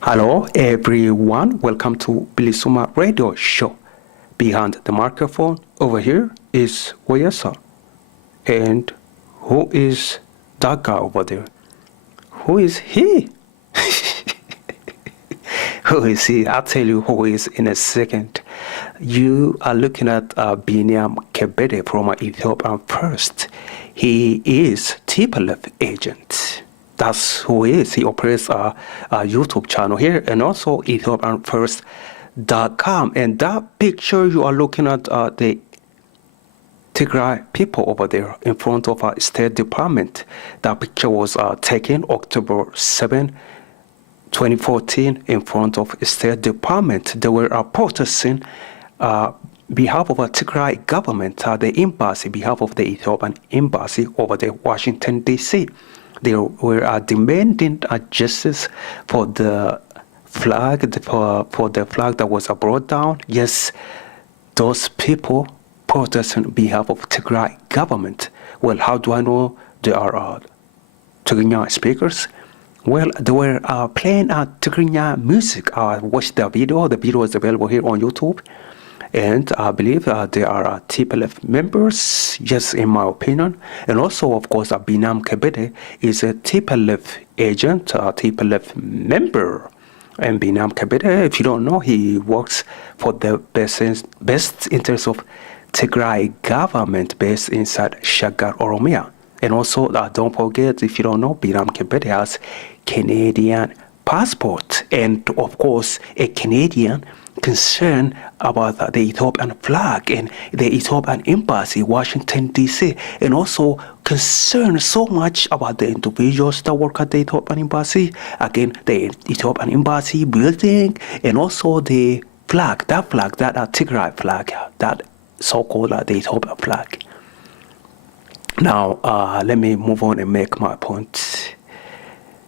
Hello everyone, welcome to Bilisuma Radio Show. Behind the microphone over here is Oyesa. And who is that guy over there? Who is he? Who is he? I'll tell you who is in a second. You are looking at Binyam Kebede from Ethiopian First. He is TPLF agent. That's who he is. He operates a YouTube channel here and also EthiopianFirst.com. And that picture you are looking at the Tigray people over there in front of our State Department. That picture was taken October 7, 2014 in front of State Department. They were protesting behalf of a Tigray government, the embassy, behalf of the Ethiopian embassy over there, Washington, D.C. They were demanding justice for the flag, for the flag that was brought down. Yes, those people protesting on behalf of Tigray government. Well, how do I know they are Tigrinya speakers? Well, they were playing Tigrinya music. I watched the video. The video is available here on YouTube. And I believe they are TPLF members, yes, in my opinion. And also, of course, Binam Kebede is a TPLF agent, TPLF member. And Binam Kebede, if you don't know, he works for the best interest of Tigray government based inside Shagar, Oromia. And also, don't forget, if you don't know, Binam Kebede has Canadian passport. And, of course, a Canadian concern about the Ethiopian flag and the Ethiopian embassy, Washington, D.C., and also concerned so much about the individuals that work at the Ethiopian embassy, again, the Ethiopian embassy building, and also the flag, that Tigray flag, that so-called the Ethiopian flag. Now, let me move on and make my point.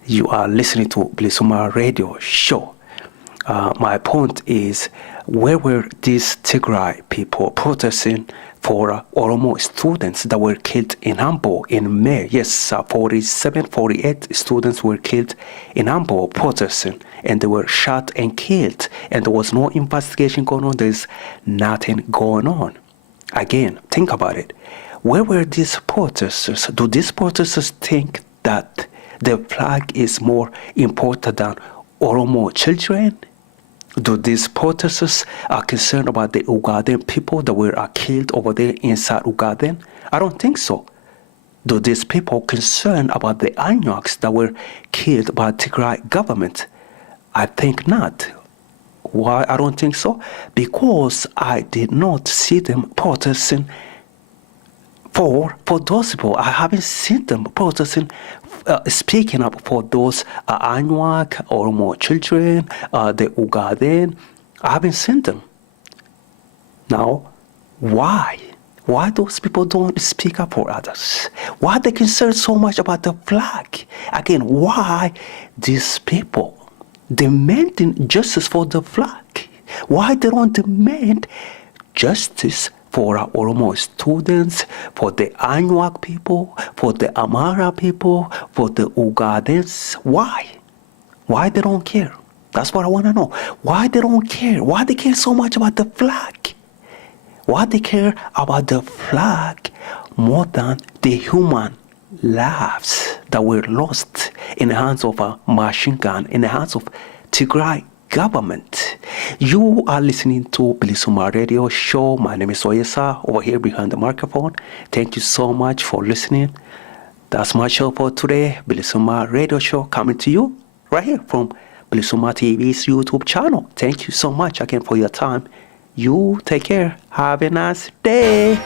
You are listening to Bilisuma Radio Show. My point is, where were these Tigray people protesting for Oromo students that were killed in Ambo in May? Yes, 48 students were killed in Ambo protesting, and they were shot and killed, and there was no investigation going on. There's nothing going on. Again, think about it. Where were these protesters? Do these protesters think that the flag is more important than Oromo children? Do these protesters are concerned about the Ugandan people that were killed over there inside Ugandan? I don't think so. Do these people concerned about the Anyaks that were killed by Tigray government? I think not. Why I don't think so? Because I did not see them protesting for those people. I haven't seen them protesting, speaking up for those Anuak or more children, the Ugaden. I haven't seen them. Now, why? Why those people don't speak up for others? Why they concerned so much about the flag? Again, why these people demanding justice for the flag? Why they don't demand justice for our Oromo students, for the Anuak people, for the Amara people, for the Ugadens? Why? Why they don't care? That's what I want to know. Why they don't care? Why they care so much about the flag? Why they care about the flag more than the human lives that were lost in the hands of a machine gun, in the hands of Tigray government? You are listening to Bilisuma Radio Show. My name is Oyesa, over here behind the microphone. Thank you so much for listening. That's my show for today. Bilisuma Radio Show coming to you right here from Bilisuma TV's YouTube channel. Thank you so much again for your time. You take care. Have a nice day.